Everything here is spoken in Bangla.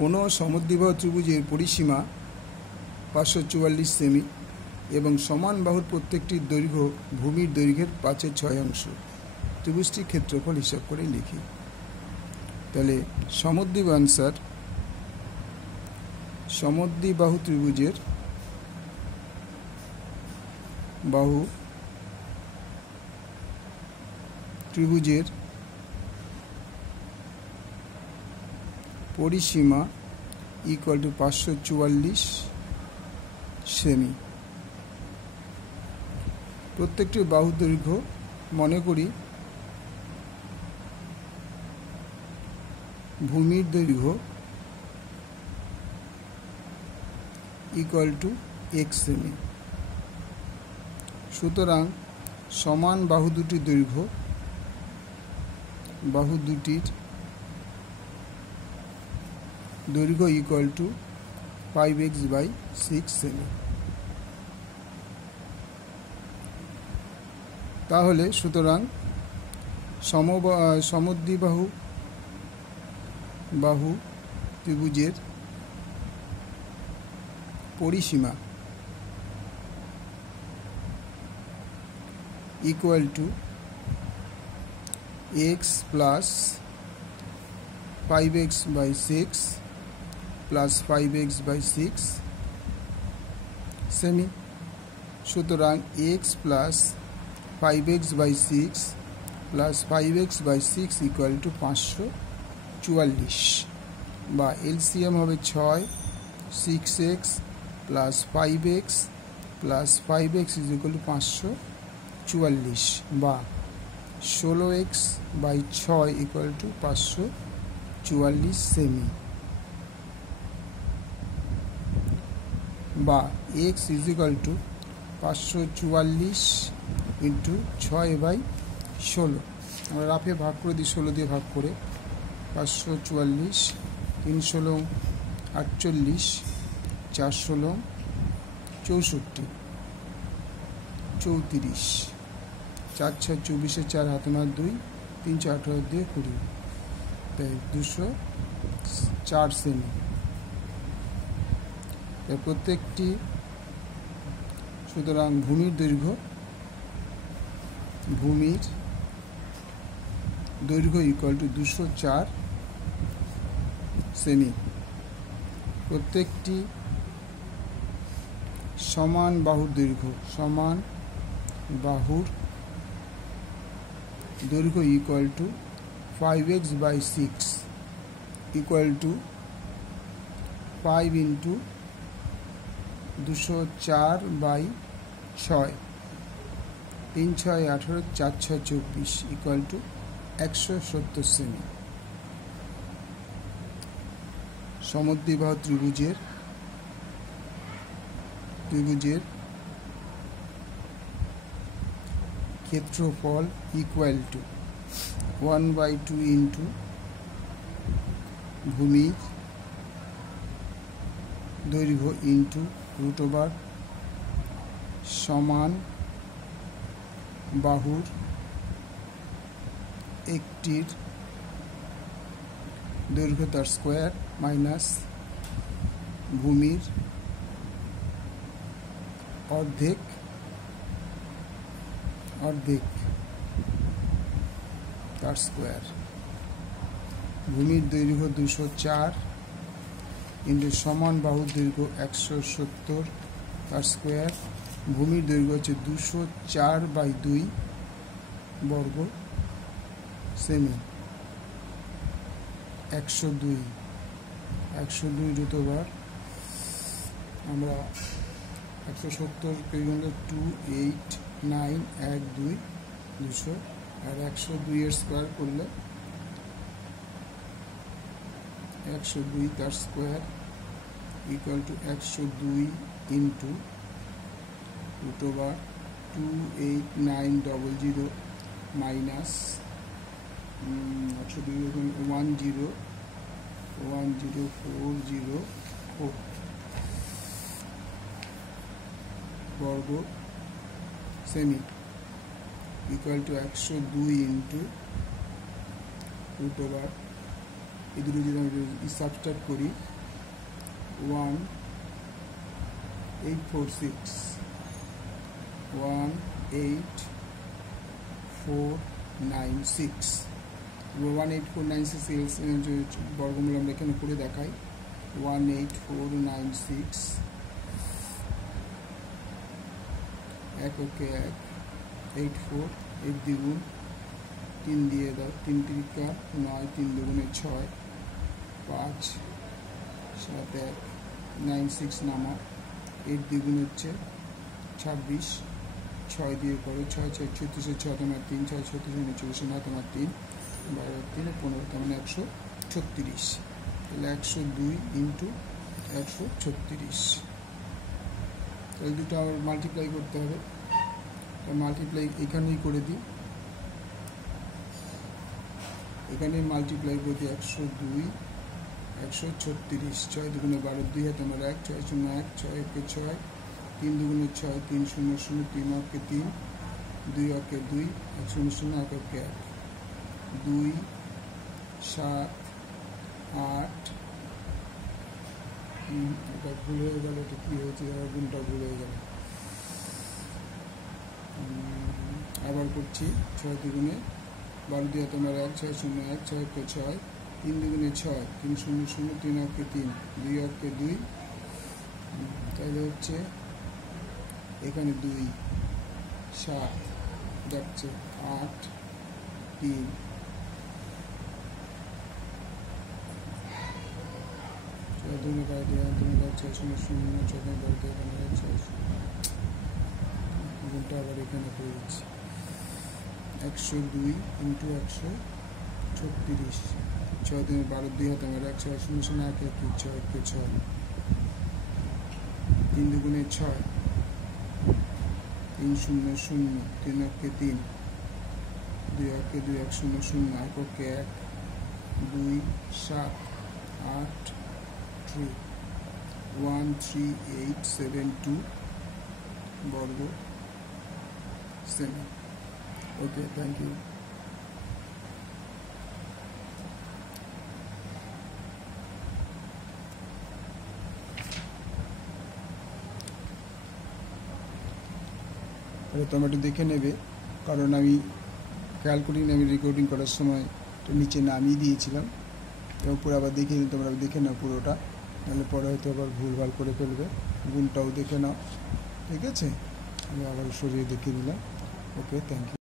কোনো সমদ্বিবাহু ত্রিভুজের পরিসীমা 544 সেমি এবং সমান বাহুর প্রত্যেকটির দৈর্ঘ্য ভূমির দৈর্ঘ্যের 5/6 ত্রিভুজটির ক্ষেত্রফল হিসাব করে লিখি। তাহলে সমদ্বিবাহু আনসার, সমদ্বিবাহু ত্রিভুজের পরিসীমা ইকুয়াল টু 544 সেমি। প্রত্যেকটি বাহু দৈর্ঘ্য মনে করি ভূমির দৈর্ঘ্য ইকুয়াল টু x সেমি। সুতরাং সমান বাহু দুটির দৈর্ঘ্য, বাহু দুটির দৈর্ঘ্য ইকুয়াল টু 5x/6 সেমি। তাহলে সুতরাং সমদ্বিবাহু ত্রিভুজের পরিসীমা equal to x plus 5x/6 plus 5x/6 semi. সুতরাং x plus 5x/6 plus 5x/6 equal to 544, বা এলসিএম হবে 6, 6x plus 5x plus 5x is equal to 544, বা 16x/6 ইকুয়াল টু 544 সেমি, বা x is equal to 544 into 6/16। আমরা রাফে ভাগ করে দিই, 16 দিয়ে ভাগ করে। 544, 3 × 48, 4 × 64, 34, 4 × 6 = 24, 4 হাতে মার 2, 3 × 18 দিয়ে 20, তাই 204 সেমি। তাই প্রত্যেকটি, সুতরাং ভূমির দৈর্ঘ্য ইকুয়াল টু 204 সেমি। প্রত্যেকটি সমান বাহুর দৈর্ঘ্য equal to 5x/6 equal to 5 into 204/6, 3 × 6 = 18, 4 × 6 = 24 equal to 170 semi. সমদ্বিবাহু ত্রিভুজের ক্ষেত্রফল ইকুয়াল টু 1/2 ইন্টু ভূমির দৈর্ঘ্য ইন্টু √ সমান বাহুর একটির দৈর্ঘ্য তার স্কোয়ার মাইনাস ভূমির অর্ধেক তার স্কোয়ার। ভূমির দৈর্ঘ্য 204 ইন্টু সমান বাহুর দৈর্ঘ্য 170 তার স্কোয়ার। ভূমির দৈর্ঘ্য হচ্ছে 204/2 বর্গ সেমি। 102 √ আমরা 170 2891 200, আর 102 এর স্কোয়ার করলে 102 তার square equal to 102 into √28900 minus 10404 বর্গ সেমি ইকুয়াল টু 102 ইন্টু √28900 এই দুটো যদি আমি সাবস্ট্রাক্ট করি 1846 18496 18496 বর্গমূল আমরা এখানে করে দেখাই 18496 এক ওকে 1 84 8 দ্বিগুণ 3 দিয়ে দাও 3 তিরিকা 9 3 দুগুণে 6 5 7 1 9 6 নামা 8 দ্বিগুণ হচ্ছে 26 6 দিয়ে করো 6 6 36 6 তোমার 3 6 36 39 9 তোমার 3 12 3 15 তার মানে 136 তাহলে 102 ইন্টু 136 তাহলে দুটো আবার মাল্টিপ্লাই করতে হবে মাল্টিপ্লাই এখানেই করে দিই এখানে মাল্টিপ্লাই করে দিই 102 136 6 দুগুণে 12 2 হাতে আমার 1 6 0 1 6 একে 6 3 দুগুণে 6 3 0 0 3 অকে 3 2 অকে 2 1 0 0 1 অকে 1 2 7 8 এটা ভুল হয়ে গেল এটা কী হয়েছে গুণটা ভুল হয়ে গেল আবার করছি 6 দুগুণে 12 দিয়ে তোমার 1 6 0 1 6 একে 6 3 দুগুণে 6 3 0 0 3 অকে 3 2 অকে 2 তাহলে হচ্ছে এখানে 2 7 যাচ্ছে 8 3 দুগুণে 12 দিয়ে তুমি 6 0 0 6 12 দিয়ে তোমার 6 গুণটা আবার এখানে করে দিচ্ছি 102 ইন্টু 136 6 দিনে 12 2 হাতে আমার 1 6 0 0 1 1 6 1 6 3 দুগুণে 6 3 0 0 3 অকে 3 2 অকে 2 1 0 0 1 অকে 1 2 7 8 3 13872 বর্গ সেমি ওকে থ্যাংক ইউ তোমরা একটু দেখে নেবে কারণ আমি খেয়াল করিনি আমি রেকর্ডিং করার সময় তো নিচে নামিয়ে দিয়েছিলাম এবং পুরো আবার দেখে নিই তোমরা দেখে নাও পুরোটা নাহলে পরে হয়তো আবার ভুলভাল করে ফেলবে গুণটাও দেখে নাও ঠিক আছে আমি আবার সরিয়ে দেখে নিলাম ওকে থ্যাংক ইউ